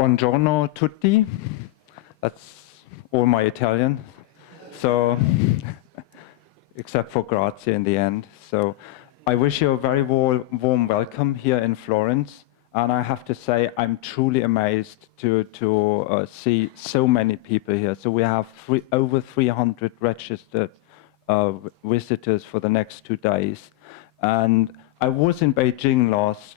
Buongiorno tutti. That's all my Italian. So, except for grazie in the end. So, I wish you a very warm welcome here in Florence. And I have to say, I'm truly amazed to see so many people here. So we have over 300 registered visitors for the next 2 days. And I was in Beijing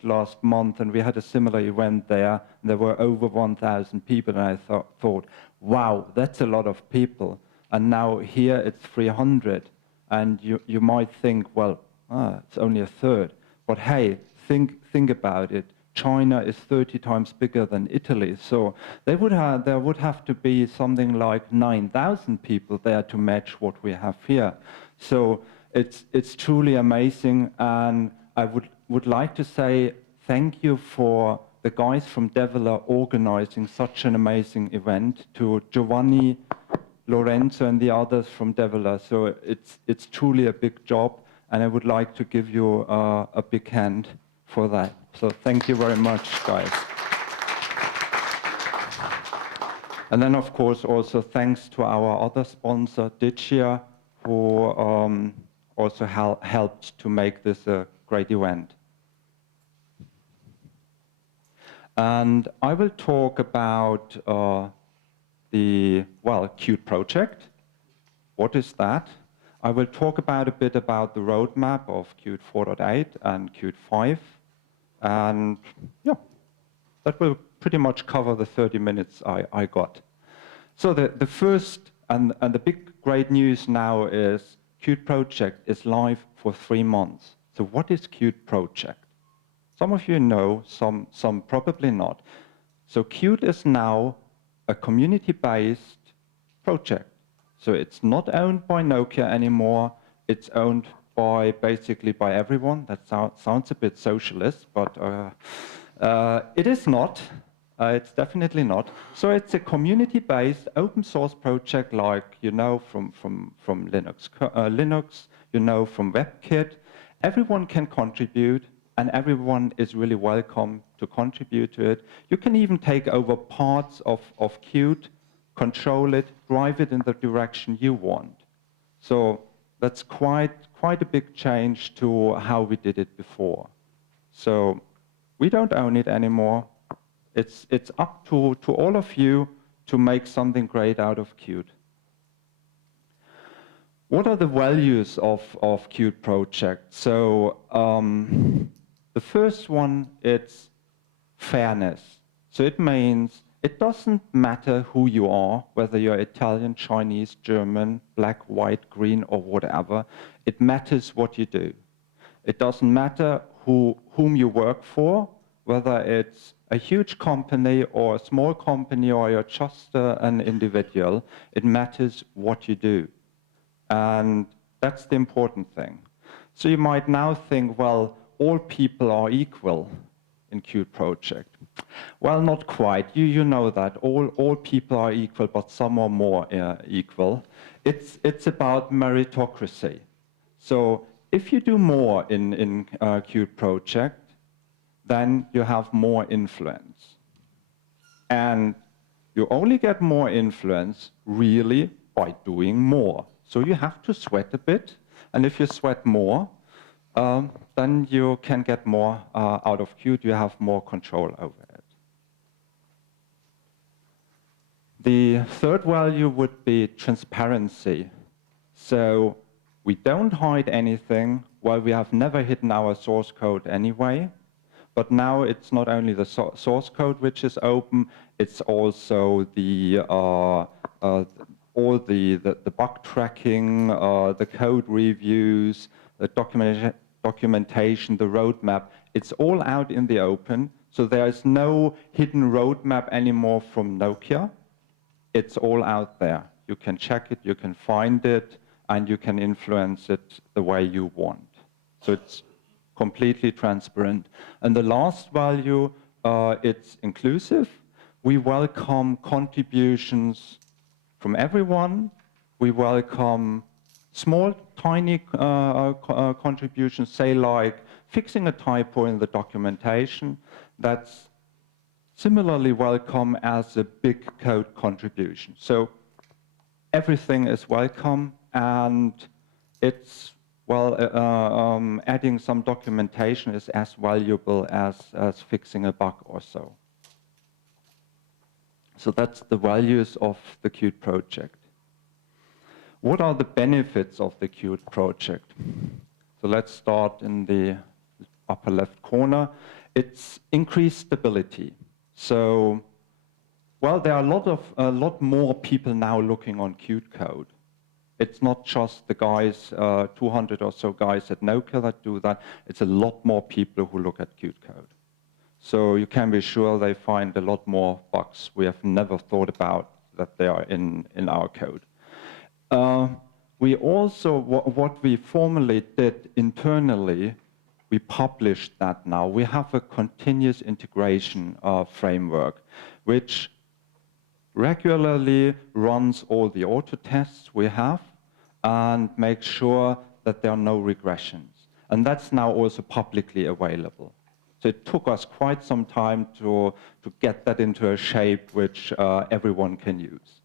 last month, and we had a similar event there. And there were over 1,000 people, and I thought, wow, that's a lot of people. And now here it's 300. And you might think, well, it's only a third. But hey, think about it. China is 30 times bigger than Italy, so there would have to be something like 9,000 people there to match what we have here. So it's truly amazing, and I would like to say thank you for the guys from Devila organizing such an amazing event, to Giovanni, Lorenzo, and the others from Devila. So it's truly a big job, and I would like to give you a big hand for that. So thank you very much, guys. And then, of course, also thanks to our other sponsor, Digia, who also helped to make this a great event. And I will talk about the Qt project. What is that? I will talk a bit about the roadmap of Qt 4.8 and Qt 5. And yeah, that will pretty much cover the 30 minutes I got. So the first and the big great news now is Qt project is live for 3 months. So what is Qt project? Some of you know, some probably not. So Qt is now a community-based project. So it's not owned by Nokia anymore. It's owned basically by everyone. That sounds a bit socialist, but it is not. It's definitely not. So it's a community-based open source project, like you know from Linux, you know from WebKit. Everyone can contribute, and everyone is really welcome to contribute to it. You can even take over parts of Qt, control it, drive it in the direction you want. So that's quite a big change to how we did it before. So we don't own it anymore. It's up to all of you to make something great out of Qt. What are the values of Qt project? So the first one, it's fairness. So it means it doesn't matter who you are, whether you're Italian, Chinese, German, black, white, green, or whatever. It matters what you do. It doesn't matter whom you work for, whether it's a huge company or a small company or you're just an individual. It matters what you do. And that's the important thing. So you might now think, well, all people are equal in Qt project. Well, not quite. You know that all people are equal, but some are more equal. It's about meritocracy. So if you do more in Qt project, then you have more influence. And you only get more influence really by doing more. So you have to sweat a bit, and if you sweat more, then you can get more out of Qt. You have more control over it. The third value would be transparency. So we don't hide anything. Well, we have never hidden our source code anyway. But now it's not only the source code which is open, it's also all the bug tracking, the code reviews, the documentation, the roadmap. It's all out in the open. So there is no hidden roadmap anymore from Nokia. It's all out there. You can check it, you can find it, and you can influence it the way you want. So it's completely transparent. And the last value, it's inclusive. We welcome contributions from everyone. We welcome small, tiny contributions, say like fixing a typo in the documentation. That's similarly welcome as a big code contribution. So everything is welcome, and it's, well, adding some documentation is as valuable as fixing a bug or so. So that's the values of the Qt project. What are the benefits of the Qt project? So let's start in the upper left corner. It's increased stability. So, well, there are a lot more people now looking on Qt code. It's not just the guys, 200 or so guys at Nokia that do that. It's a lot more people who look at Qt code. So you can be sure they find a lot more bugs we have never thought about that they are in our code. We also, what we formally did internally, we published that now. We have a continuous integration framework, which regularly runs all the auto tests we have and makes sure that there are no regressions. And that's now also publicly available. So it took us quite some time to get that into a shape which everyone can use.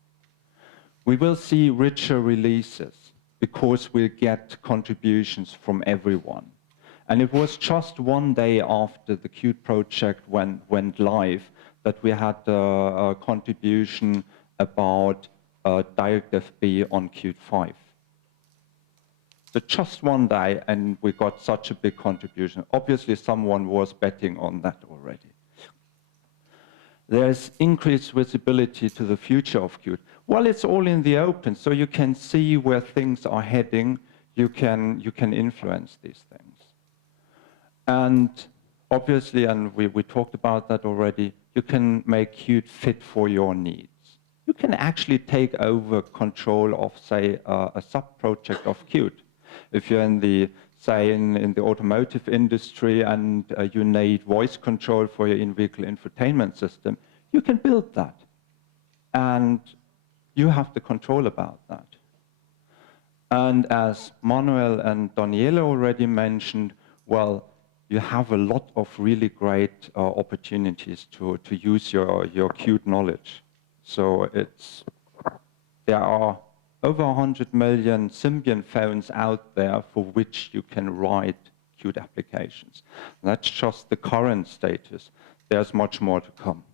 We will see richer releases because we'll get contributions from everyone. And it was just one day after the Qt project went live that we had a contribution about DirectFB on Qt 5. So just one day, and we got such a big contribution. Obviously, someone was betting on that already. There's increased visibility to the future of Qt. Well, it's all in the open, so you can see where things are heading. You can influence these things. And obviously, and we talked about that already, you can make Qt fit for your needs. You can actually take over control of, say, a sub-project of Qt. If you're in the, say, in the automotive industry and you need voice control for your in-vehicle infotainment system, you can build that. And you have the control about that. And as Manuel and Daniele already mentioned, well, you have a lot of really great opportunities to use your Qt knowledge. So there are over 100 million Symbian phones out there for which you can write Qt applications. And that's just the current status. There's much more to come.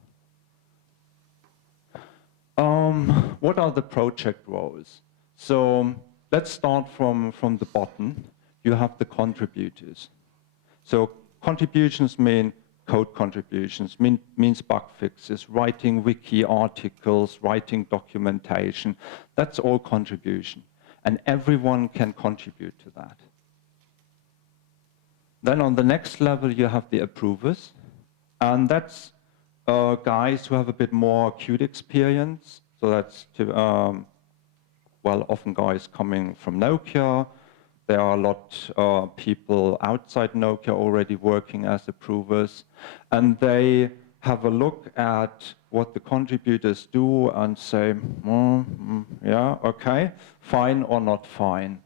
What are the project roles? So let's start from the bottom. You have the contributors. So contributions mean code contributions, means bug fixes, writing wiki articles, writing documentation. That's all contribution. And everyone can contribute to that. Then on the next level, you have the approvers. And that's guys who have a bit more Qt experience. So that's, well, often guys coming from Nokia. There are a lot of people outside Nokia already working as approvers. And they have a look at what the contributors do and say, yeah, okay, fine or not fine.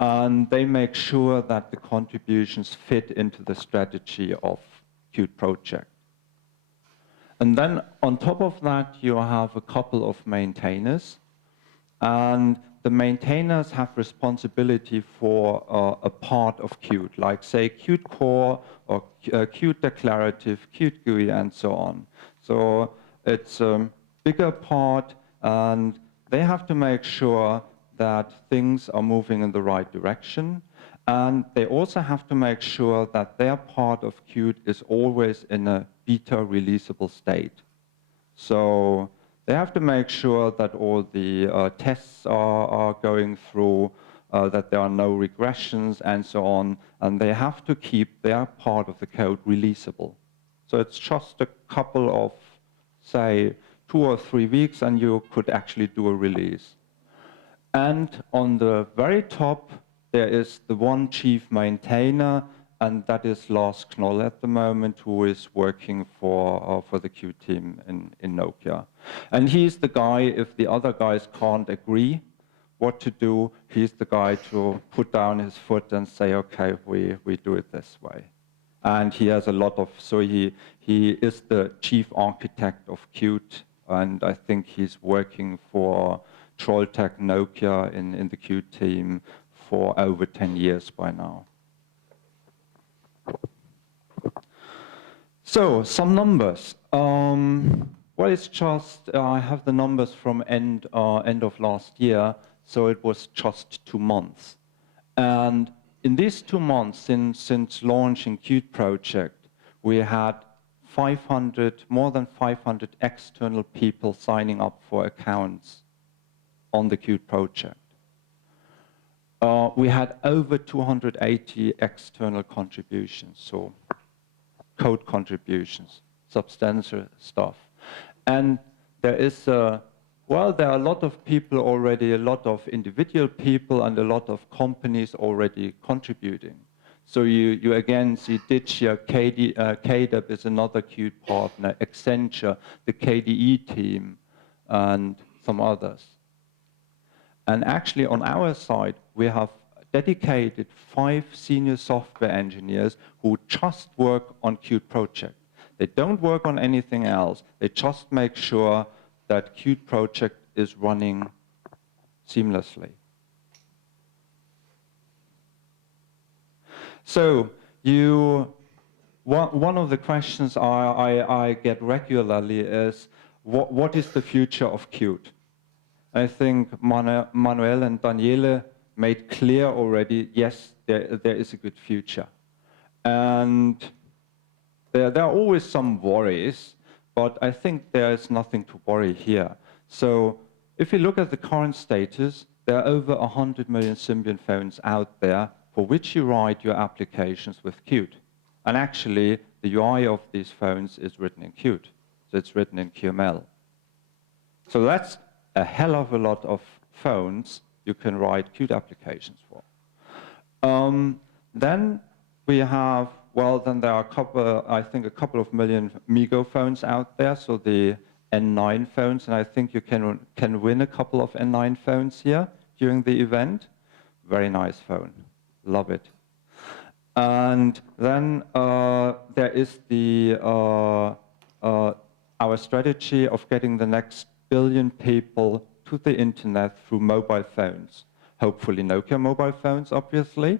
And they make sure that the contributions fit into the strategy of Qt project. And then on top of that, you have a couple of maintainers. And the maintainers have responsibility for a part of Qt, like say Qt core or Qt declarative, Qt GUI, and so on. So it's a bigger part, and they have to make sure that things are moving in the right direction. And they also have to make sure that their part of Qt is always in a beta releasable state. So they have to make sure that all the tests are going through, that there are no regressions and so on, and they have to keep their part of the code releasable. So it's just a couple of, say, 2 or 3 weeks, and you could actually do a release. And on the very top, there is the one chief maintainer, and that is Lars Knoll at the moment, who is working for the Qt team in Nokia. And he's the guy, if the other guys can't agree what to do, he's the guy to put down his foot and say, okay, we do it this way. And he has a lot of, so he is the chief architect of Qt, and I think he's working for Trolltech Nokia in the Qt team for over 10 years by now. So, some numbers. Well, it's just, I have the numbers from end of last year, so it was just 2 months. And in these 2 months, since launching Qt project, we had more than 500 external people signing up for accounts on the Qt project. We had over 280 external contributions, so code contributions, substantial stuff. And there is well, there are a lot of people already, a lot of individual people and a lot of companies already contributing. So you again see Digia, KDAB is another Qt partner, Accenture, the KDE team, and some others. And actually on our side, we have dedicated 5 senior software engineers who just work on Qt project. They don't work on anything else. They just make sure that Qt project is running seamlessly. So one of the questions I get regularly is, what is the future of Qt? I think Manuel and Daniele made clear already, yes, there is a good future. And there are always some worries, but I think there is nothing to worry here. So if you look at the current status, there are over 100 million Symbian phones out there for which you write your applications with Qt. And actually, the UI of these phones is written in Qt. So it's written in QML. So that's a hell of a lot of phones you can write Qt applications for. Then we have, well, then there are I think a couple of million MeeGo phones out there, so the N9 phones, and I think you can win a couple of N9 phones here during the event. Very nice phone, love it. And then there is our strategy of getting the next billion people to the internet through mobile phones. Hopefully Nokia mobile phones, obviously.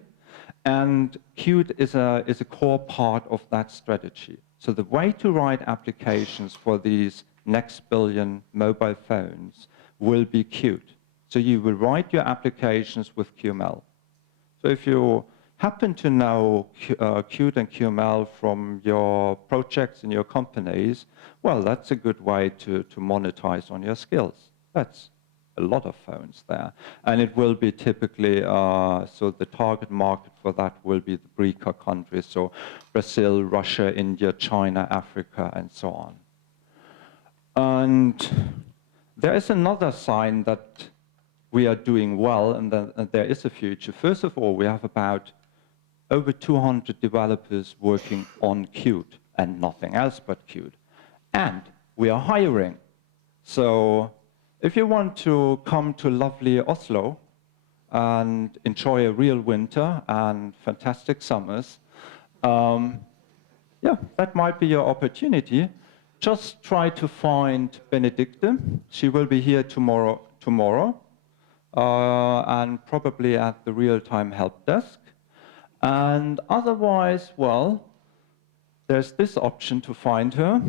And Qt is a core part of that strategy. So the way to write applications for these next billion mobile phones will be Qt. So you will write your applications with QML. So if you happen to know Qt and QML from your projects in your companies, well, that's a good way to monetize on your skills. That's a lot of phones there. And it will be typically, so the target market for that will be the BRICA countries, so Brazil, Russia, India, China, Africa, and so on. And there is another sign that we are doing well and that there is a future. First of all, we have about over 200 developers working on Qt and nothing else but Qt. And we are hiring. So if you want to come to lovely Oslo and enjoy a real winter and fantastic summers, yeah, that might be your opportunity. Just try to find Benedicte. She will be here tomorrow, and probably at the real-time help desk. And otherwise, well, there's this option to find her,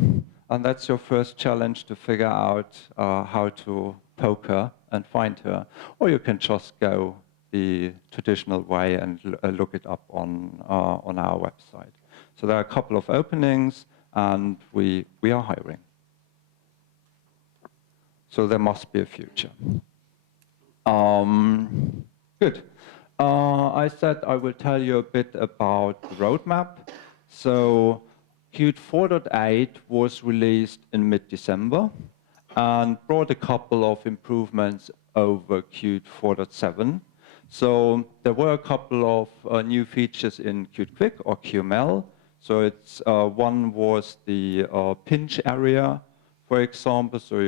and that's your first challenge, to figure out how to poke her and find her. Or you can just go the traditional way and look it up on our website. So there are a couple of openings, and we are hiring. So there must be a future. Good. I said I will tell you a bit about the roadmap. So Qt 4.8 was released in mid-December and brought a couple of improvements over Qt 4.7. So there were a couple of new features in Qt Quick or QML. So it's one was the pinch area, for example. So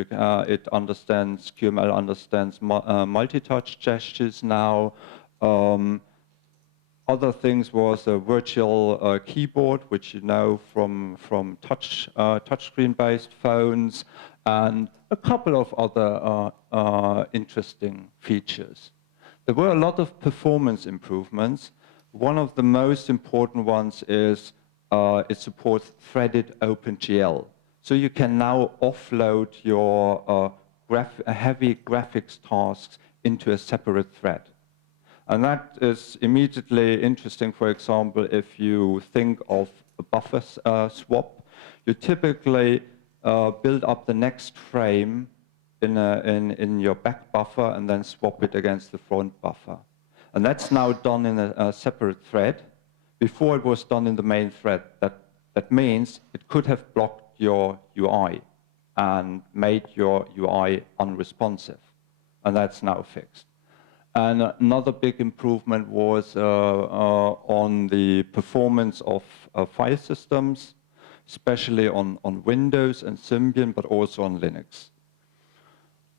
it understands, QML understands multi-touch gestures now. Other things was a virtual keyboard, which you know from touchscreen-based phones, and a couple of other interesting features. There were a lot of performance improvements. One of the most important ones is it supports threaded OpenGL. So you can now offload your heavy graphics tasks into a separate thread. And that is immediately interesting, for example, if you think of a buffer swap. You typically build up the next frame in your back buffer and then swap it against the front buffer. And that's now done in a separate thread. Before it was done in the main thread. That means it could have blocked your UI and made your UI unresponsive. And that's now fixed. And another big improvement was on the performance of file systems, especially on Windows and Symbian, but also on Linux.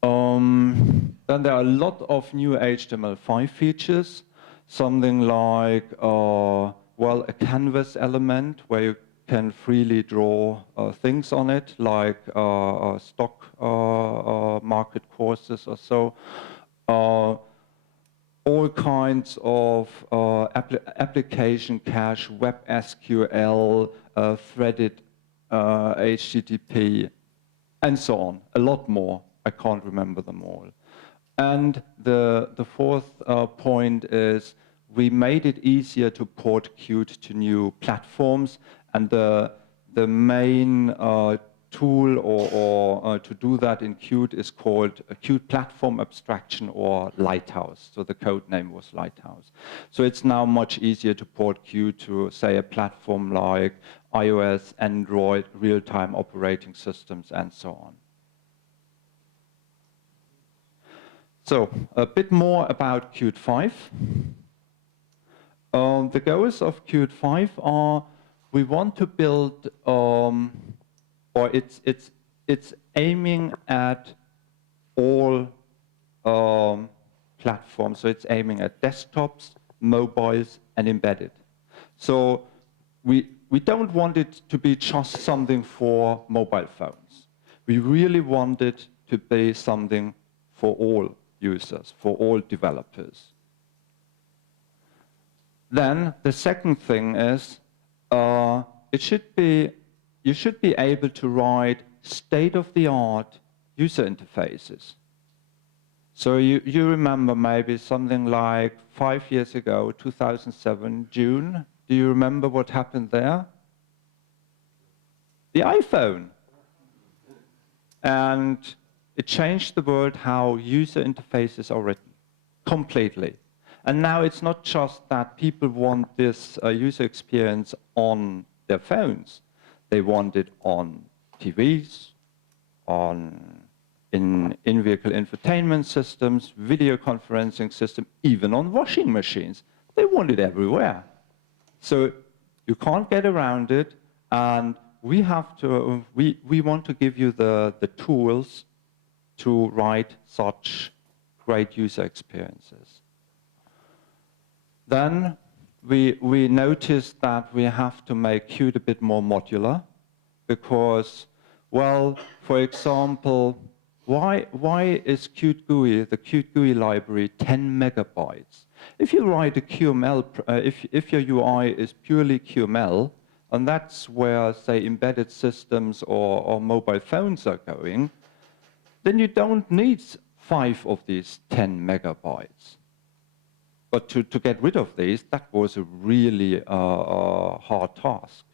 Then there are a lot of new HTML5 features, something like, well, a canvas element where you can freely draw things on it, like stock market courses or so. All kinds of application cache, web SQL, threaded HTTP, and so on. A lot more. I can't remember them all. And the fourth point is we made it easier to port Qt to new platforms, and the main tool or to do that in Qt is called a Qt Platform Abstraction, or Lighthouse. So the code name was Lighthouse. So it's now much easier to port Qt to, say, a platform like iOS, Android, real-time operating systems, and so on. So a bit more about Qt 5. The goals of Qt 5 are we want to build or it's aiming at all platforms. So it's aiming at desktops, mobiles, and embedded. So we don't want it to be just something for mobile phones. We really want it to be something for all users, for all developers. Then the second thing is you should be able to write state-of-the-art user interfaces. So you remember maybe something like 5 years ago, 2007, June. Do you remember what happened there? The iPhone. And it changed the world how user interfaces are written, completely. And now it's not just that people want this user experience on their phones. They want it on TVs, in-vehicle infotainment systems, video conferencing systems, even on washing machines. They want it everywhere. So you can't get around it, and we want to give you the tools to write such great user experiences. Then we noticed that we have to make Qt a bit more modular because, well, for example, why is Qt GUI, the Qt GUI library, 10 megabytes? If you write a QML, if your UI is purely QML, and that's where, say, embedded systems or mobile phones are going, then you don't need 5 of these 10 megabytes. But to get rid of these, that was a really hard task.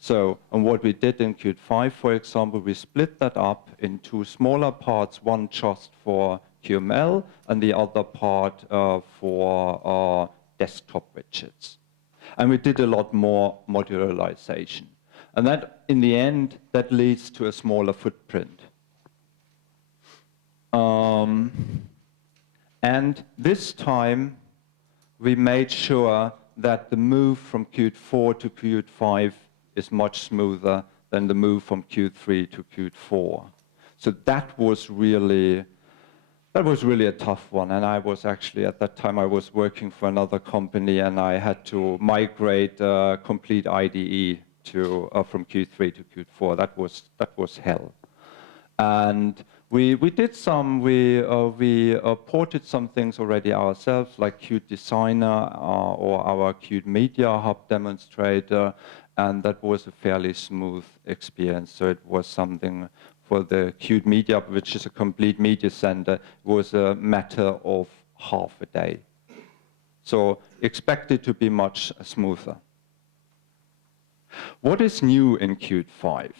So, and what we did in Qt 5, for example, we split that up into smaller parts, one just for QML and the other part for desktop widgets. And we did a lot more modularization. And that, in the end, that leads to a smaller footprint. And this time, we made sure that the move from Qt 4 to Qt 5 is much smoother than the move from Qt 3 to Qt 4. So that was really That was really a tough one, and I was actually, at that time, I was working for another company, and I had to migrate complete IDE to, from Qt3 to Qt4. That was hell. And we did some, we ported some things already ourselves, like Qt Designer or our Qt Media Hub demonstrator, and that was a fairly smooth experience. So it was something for the Qt Media, which is a complete media center, was a matter of half a day. So expect it to be much smoother. What is new in Qt 5?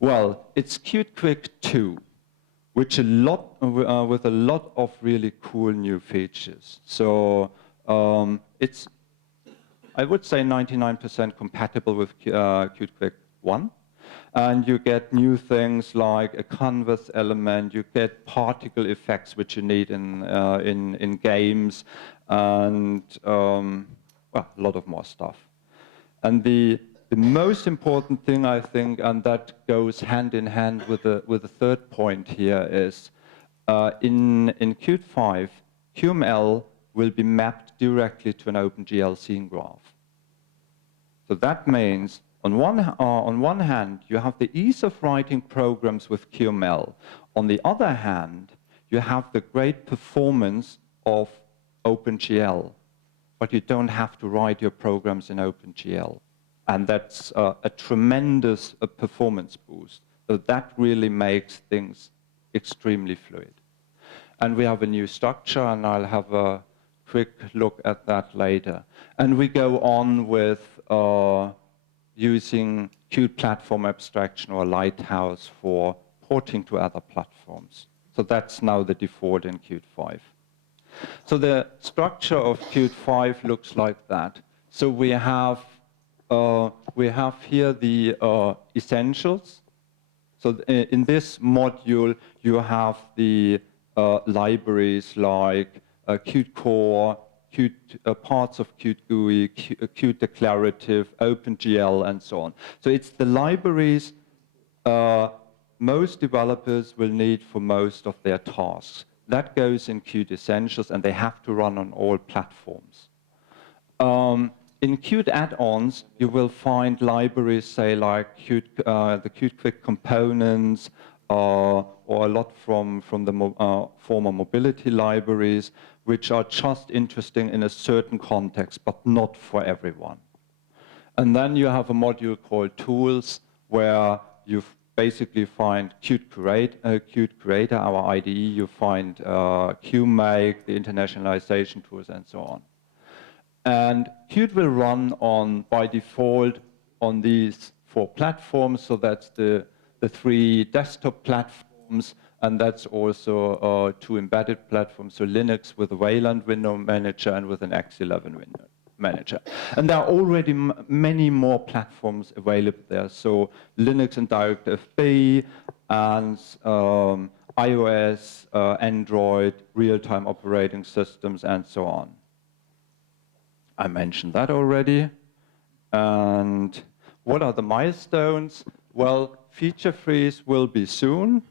Well, it's Qt Quick 2, which with a lot of really cool new features. So it's, I would say, 99% compatible with Qt Quick 1. And you get new things like a canvas element, you get particle effects, which you need in games, and well, a lot of more stuff. And the most important thing, I think, and that goes hand in hand with the third point here, is in Qt 5, QML will be mapped directly to an OpenGL scene graph. So that means, on one hand, you have the ease of writing programs with QML. On the other hand, you have the great performance of OpenGL, but you don't have to write your programs in OpenGL. And that's a tremendous performance boost. So that really makes things extremely fluid. And we have a new structure, and I'll have a quick look at that later. And we go on with using Qt Platform Abstraction or Lighthouse for porting to other platforms. So that's now the default in Qt 5. So the structure of Qt 5 looks like that. So we have here the essentials. So in this module, you have the libraries like Qt Core, parts of Qt GUI, Qt Declarative, OpenGL, and so on. So it's the libraries most developers will need for most of their tasks. That goes in Qt Essentials, and they have to run on all platforms. In Qt add-ons, you will find libraries, say, like the Qt Quick components, or a lot from the former mobility libraries, which are just interesting in a certain context, but not for everyone. And then you have a module called Tools, where you basically find Qt Creator, our IDE, you find QMake, the internationalization tools, and so on. And Qt will run by default on these 4 platforms, so that's the 3 desktop platforms, and that's also 2 embedded platforms, so Linux with a Wayland window manager and with an X11 window manager. And there are already many more platforms available there, so Linux and DirectFB, and iOS, Android, real-time operating systems, and so on. I mentioned that already. And what are the milestones? Well, feature freeze will be soon.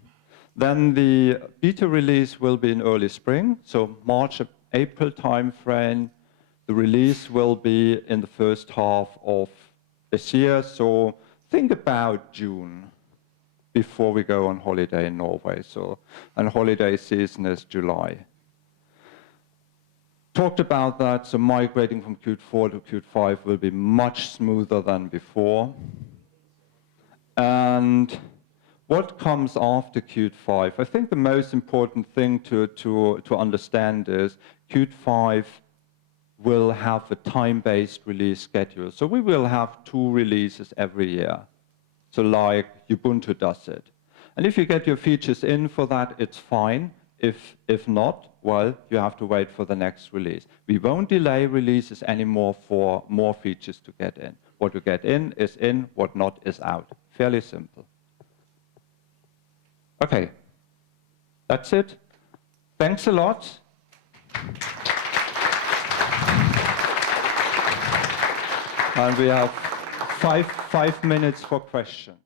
Then the beta release will be in early spring, so March, April timeframe. The release will be in the first half of this year, so think about June before we go on holiday in Norway. So, and holiday season is July. Talked about that, so migrating from Qt 4 to Qt 5 will be much smoother than before. And what comes after Qt 5? I think the most important thing to understand is Qt 5 will have a time-based release schedule. So we will have 2 releases every year, so like Ubuntu does it. And if you get your features in for that, it's fine. If not, well, you have to wait for the next release. We won't delay releases anymore for more features to get in. What you get in, what not is out. Fairly simple. Okay, that's it. Thanks a lot. And we have five minutes for questions.